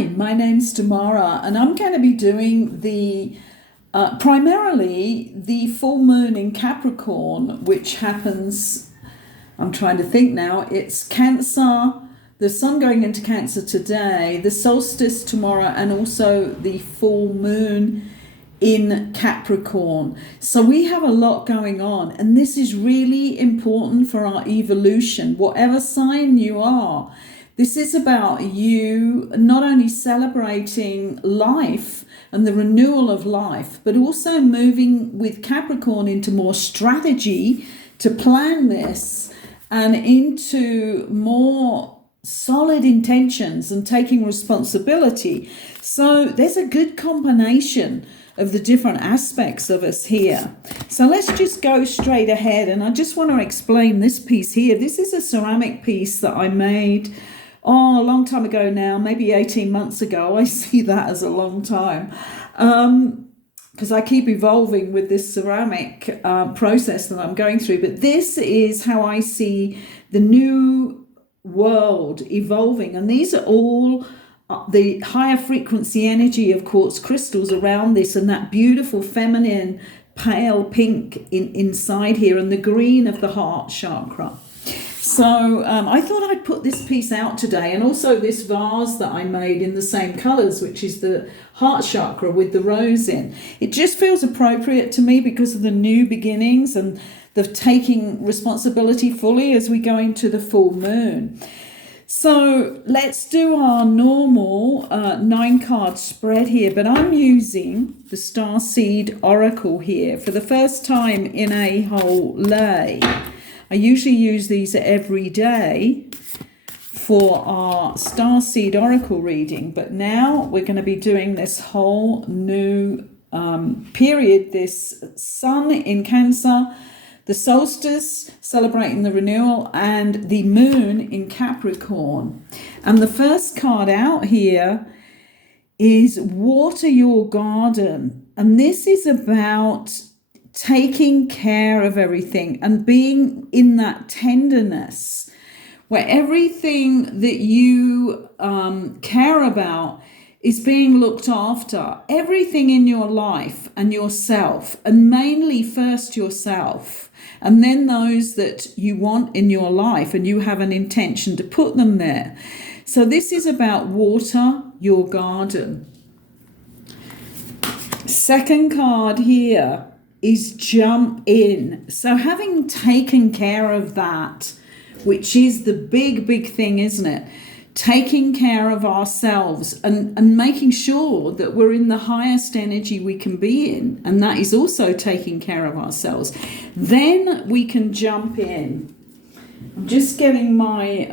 Hi, my name's Tamara, and I'm going to be doing the primarily the full moon in Capricorn, which happens, I'm trying to think now, it's Cancer, the sun going into Cancer today, the solstice tomorrow, and also the full moon in Capricorn. So we have a lot going on, and this is really important for our evolution, whatever sign you are. This is about you not only celebrating life and the renewal of life, but also moving with Capricorn into more strategy to plan this and into more solid intentions and taking responsibility. So there's a good combination of the different aspects of us here. So let's just go straight ahead, and I just want to explain this piece here. This is a ceramic piece that I made a long time ago now, maybe 18 months ago. I see that as a long time because I keep evolving with this ceramic process that I'm going through. But this is how I see the new world evolving, and these are all the higher frequency energy of quartz crystals around this, and that beautiful feminine pale pink inside here, and the green of the heart chakra. So I thought I'd put this piece out today, and also this vase that I made in the same colours, which is the heart chakra with the rose in. It just feels appropriate to me because of the new beginnings and the taking responsibility fully as we go into the full moon. So let's do our normal 9-card spread here, but I'm using the Starseed Oracle here for the first time in a whole lay. I usually use these every day for our Starseed Oracle reading, but now we're going to be doing this whole new period, this sun in Cancer, the solstice celebrating the renewal, and the moon in Capricorn. And the first card out here is Water Your Garden. And this is about taking care of everything and being in that tenderness where everything that you care about is being looked after. Everything in your life and yourself, and mainly first yourself, and then those that you want in your life and you have an intention to put them there. So this is about water your garden. Second card here is jump in. So having taken care of that, which is the big thing, isn't it? Taking care of ourselves and making sure that we're in the highest energy we can be in, and that is also taking care of ourselves. Then we can jump in. I'm just getting my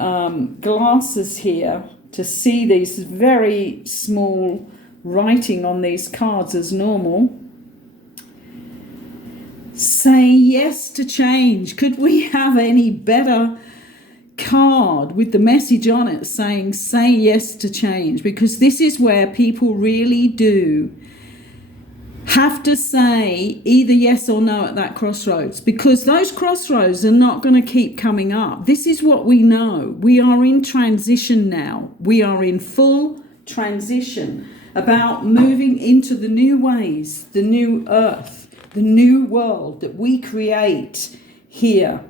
glasses here to see these very small writing on these cards as normal. Say yes to change. Could we have any better card with the message on it saying say yes to change? Because this is where people really do have to say either yes or no at that crossroads, because those crossroads are not going to keep coming up. This is what we know. We are in transition now. We are in full transition about moving into the new ways, the new earth, the new world that we create here.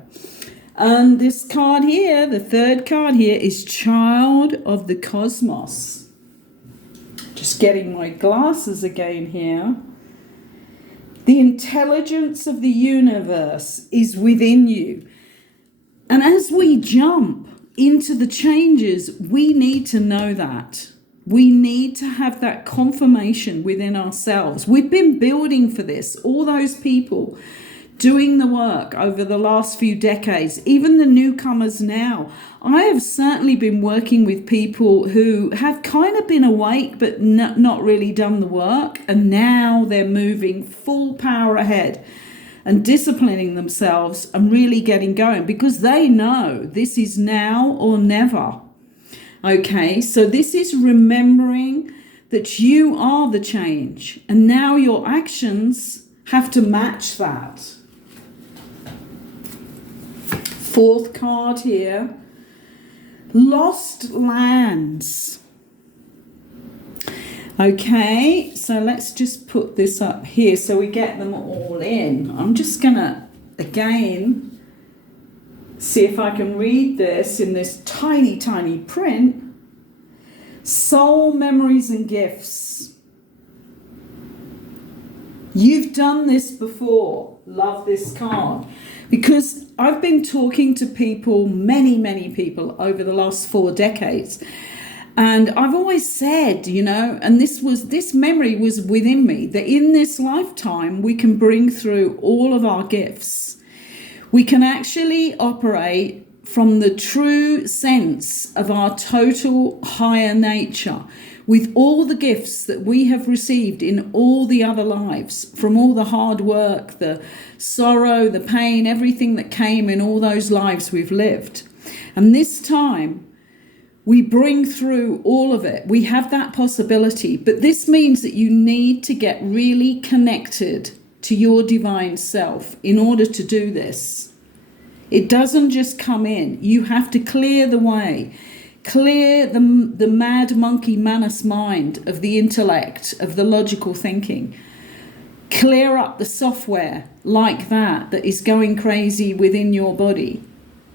And this card here, the third card here, is Child of the Cosmos. Just getting my glasses again here. The intelligence of the universe is within you. And as we jump into the changes, we need to know that. We need to have that confirmation within ourselves. We've been building for this. All those people doing the work over the last few decades, even the newcomers now. I have certainly been working with people who have kind of been awake but not really done the work, and now they're moving full power ahead and disciplining themselves and really getting going because they know this is now or never. Okay, so this is remembering that you are the change, and now your actions have to match that. Fourth card here, Lost Lands. Okay, so let's just put this up here so we get them all in. I'm just gonna, again, see if I can read this in this tiny, tiny print. Soul, memories and gifts. You've done this before. Love this card. Because I've been talking to people, many, many people over the last 4 decades. And I've always said, and this memory was within me, that in this lifetime, we can bring through all of our gifts. We can actually operate from the true sense of our total higher nature, with all the gifts that we have received in all the other lives, from all the hard work, the sorrow, the pain, everything that came in all those lives we've lived. And this time, we bring through all of it. We have that possibility. But this means that you need to get really connected to your divine self in order to do this. It doesn't just come in. You have to clear the way. Clear the mad monkey Manas mind of the intellect, of the logical thinking. Clear up the software like that is going crazy within your body.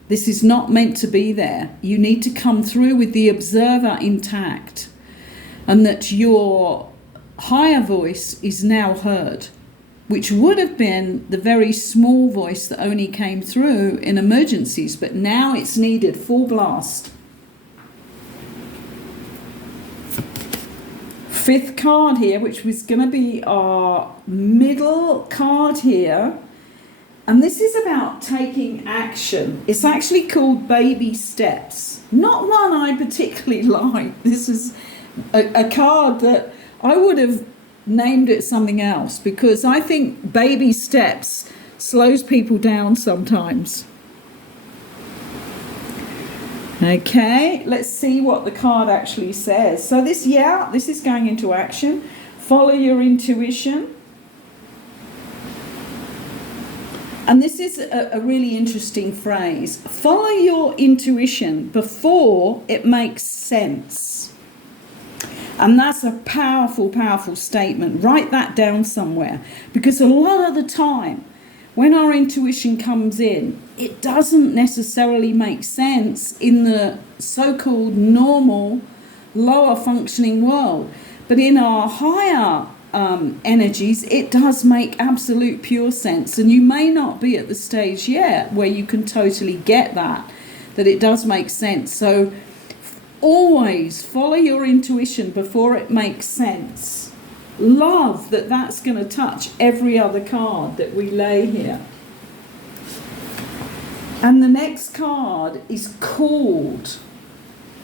This is not meant to be there. You need to come through with the observer intact, and that your higher voice is now heard, which would have been the very small voice that only came through in emergencies, but now it's needed full blast. 5th card here, which was going to be our middle card here. And this is about taking action. It's actually called Baby Steps. Not one I particularly like. This is a card that I would have named it something else, because I think baby steps slows people down sometimes. Okay, let's see what the card actually says. So this is going into action. Follow your intuition. And this is a really interesting phrase. Follow your intuition before it makes sense. And that's a powerful, powerful statement. Write that down somewhere. Because a lot of the time, when our intuition comes in, it doesn't necessarily make sense in the so-called normal, lower functioning world. But in our higher energies, it does make absolute pure sense. And you may not be at the stage yet where you can totally get that it does make sense. So always follow your intuition before it makes sense. Love that's going to touch every other card that we lay here. And the next card is called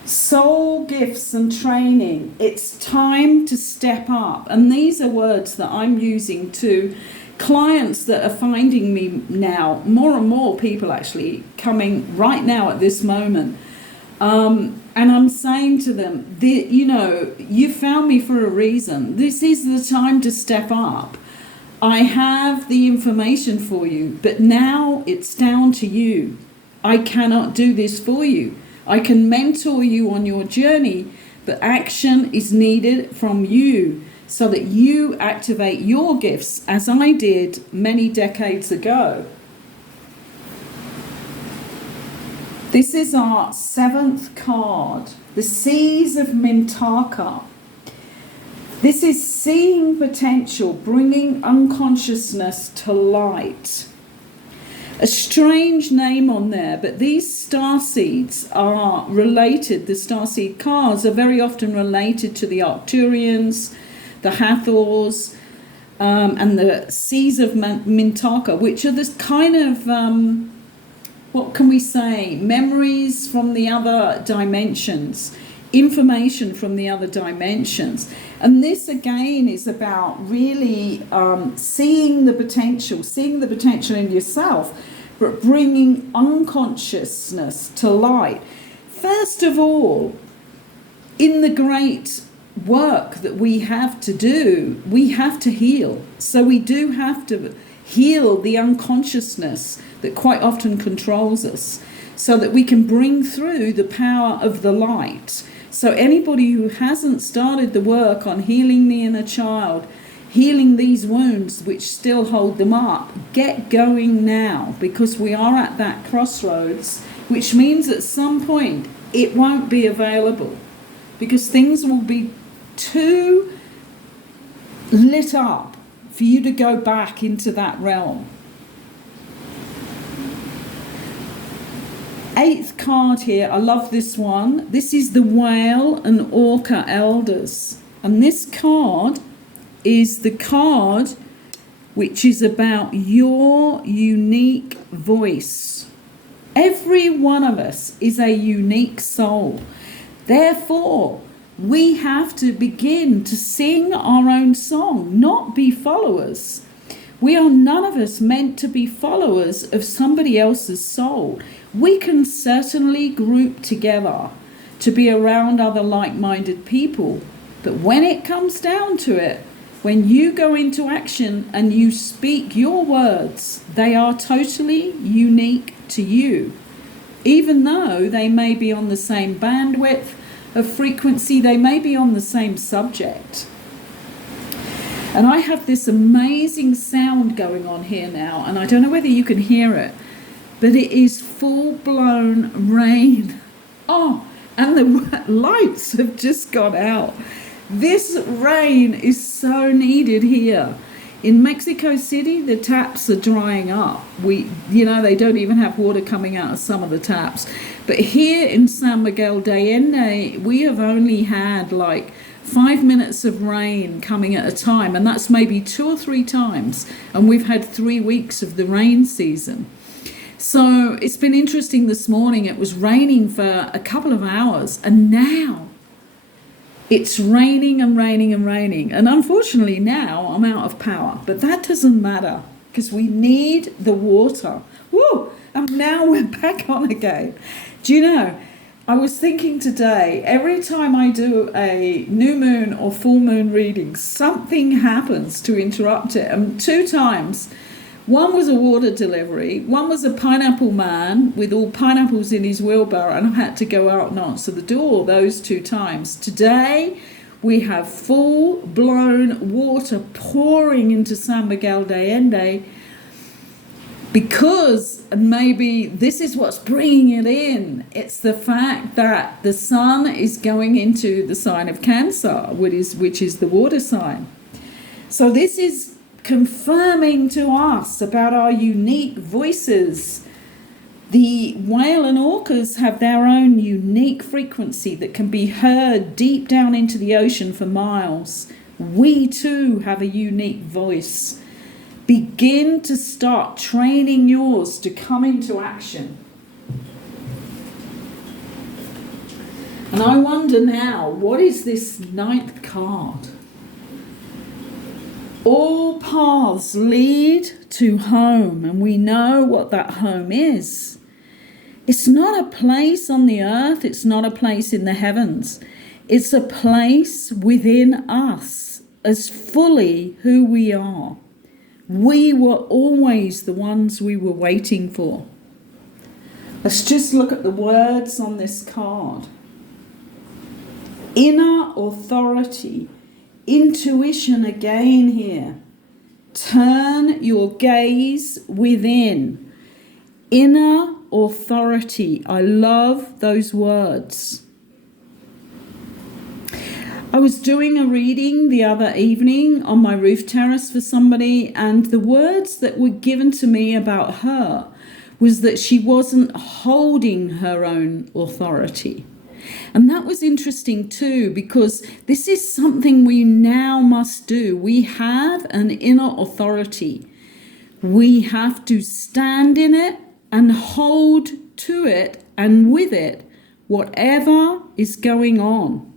Soul Gifts and Training. It's time to step up. And these are words that I'm using to clients that are finding me now. More and more people actually coming right now at this moment. And I'm saying to them, you found me for a reason. This is the time to step up. I have the information for you, but now it's down to you. I cannot do this for you. I can mentor you on your journey, but action is needed from you so that you activate your gifts, as I did many decades ago. This is our 7th card, the Seas of Mintaka. This is seeing potential, bringing unconsciousness to light. A strange name on there, but these star seeds are related. The star seed cards are very often related to the Arcturians, the Hathors, and the Seas of Mintaka, which are this kind of... what can we say? Memories from the other dimensions, information from the other dimensions. And this again is about really seeing the potential in yourself, but bringing unconsciousness to light. First of all, in the great work that we have to do, we have to heal. So we do have to heal the unconsciousness that quite often controls us, so that we can bring through the power of the light So anybody who hasn't started the work on healing the inner child, healing these wounds which still hold them up, get going now, because we are at that crossroads, which means at some point it won't be available, because things will be too lit up for you to go back into that realm. 8th card here, I love this one. This is the Whale and Orca Elders. And this card is the card which is about your unique voice. Every one of us is a unique soul. Therefore, we have to begin to sing our own song, not be followers. We are none of us meant to be followers of somebody else's soul. We can certainly group together to be around other like-minded people. But when it comes down to it, when you go into action and you speak your words, they are totally unique to you. Even though they may be on the same bandwidth of frequency, they may be on the same subject. And I have this amazing sound going on here now, and I don't know whether you can hear it, but it is full-blown rain. Oh, and the lights have just gone out. This rain is so needed here. In Mexico City, the taps are drying up. They don't even have water coming out of some of the taps. But here in San Miguel de Allende, we have only had like 5 minutes of rain coming at a time, and that's maybe 2 or 3 times. And we've had 3 weeks of the rain season. So it's been interesting this morning. It was raining for a couple of hours, and now it's raining and raining and raining. And unfortunately now I'm out of power, but that doesn't matter because we need the water. Woo! And now we're back on again. Do you know, I was thinking today, every time I do a new moon or full moon reading, something happens to interrupt it. And 2 times, one was a water delivery, one was a pineapple man with all pineapples in his wheelbarrow, and I had to go out and answer the door those 2 times. Today, we have full-blown water pouring into San Miguel de Allende, because, and maybe this is what's bringing it in, it's the fact that the sun is going into the sign of Cancer, which is the water sign. So this is confirming to us about our unique voices. The whale and orcas have their own unique frequency that can be heard deep down into the ocean for miles. We too have a unique voice. Begin to start training yours to come into action. And I wonder now, what is this 9th card? All paths lead to home, and we know what that home is. It's not a place on the earth, it's not a place in the heavens. It's a place within us, as fully who we are. We were always the ones we were waiting for. Let's just look at the words on this card. Inner authority. Intuition again here. Turn your gaze within. Inner authority. I love those words. I was doing a reading the other evening on my roof terrace for somebody, and the words that were given to me about her was that she wasn't holding her own authority. And that was interesting too, because this is something we now must do. We have an inner authority. We have to stand in it and hold to it and with it whatever is going on.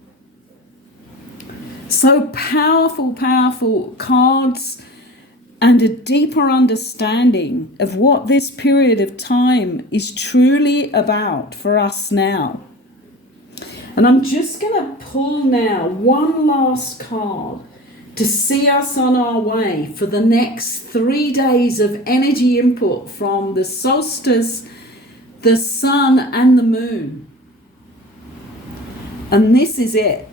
So powerful, powerful cards, and a deeper understanding of what this period of time is truly about for us now. And I'm just going to pull now one last card to see us on our way for the next 3 days of energy input from the solstice, the sun and the moon. And this is it.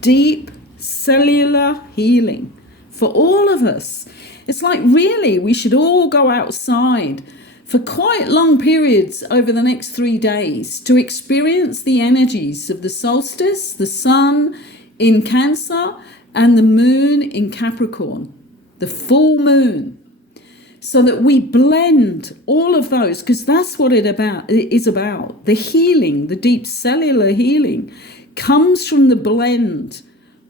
Deep cellular healing for all of us. It's like, really, we should all go outside for quite long periods over the next 3 days to experience the energies of the solstice, the sun in Cancer, and the moon in Capricorn, the full moon, so that we blend all of those, because that's what it is about. The healing, the deep cellular healing, comes from the blend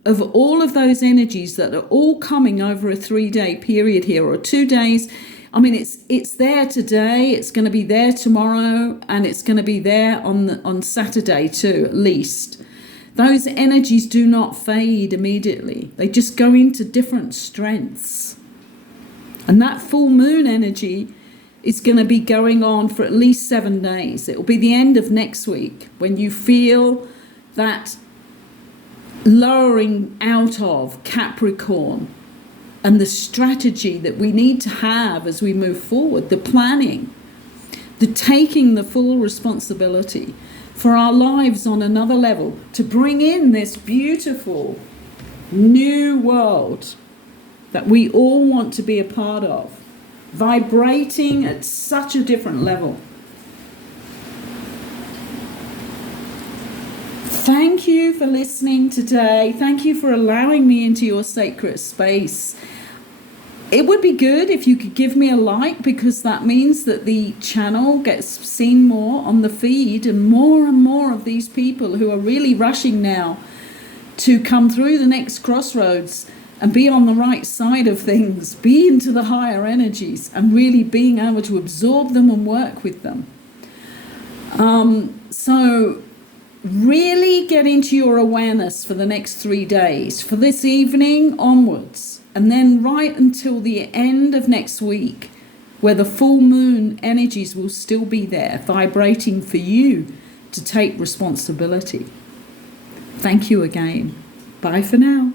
of all of those energies that are all coming over a 3-day period here, or 2 days. I mean, it's there today, it's going to be there tomorrow, and it's going to be there on Saturday too, at least. Those energies do not fade immediately. They just go into different strengths. And that full moon energy is going to be going on for at least 7 days. It will be the end of next week when you feel that lowering out of Capricorn and the strategy that we need to have as we move forward, the planning, the taking the full responsibility for our lives on another level, to bring in this beautiful new world that we all want to be a part of, vibrating at such a different level. Thank you for listening today. Thank you for allowing me into your sacred space. It would be good if you could give me a like, because that means that the channel gets seen more on the feed, and more of these people who are really rushing now to come through the next crossroads and be on the right side of things, be into the higher energies, and really being able to absorb them and work with them. So really get into your awareness for the next 3 days, for this evening onwards, and then right until the end of next week, where the full moon energies will still be there, vibrating for you to take responsibility. Thank you again. Bye for now.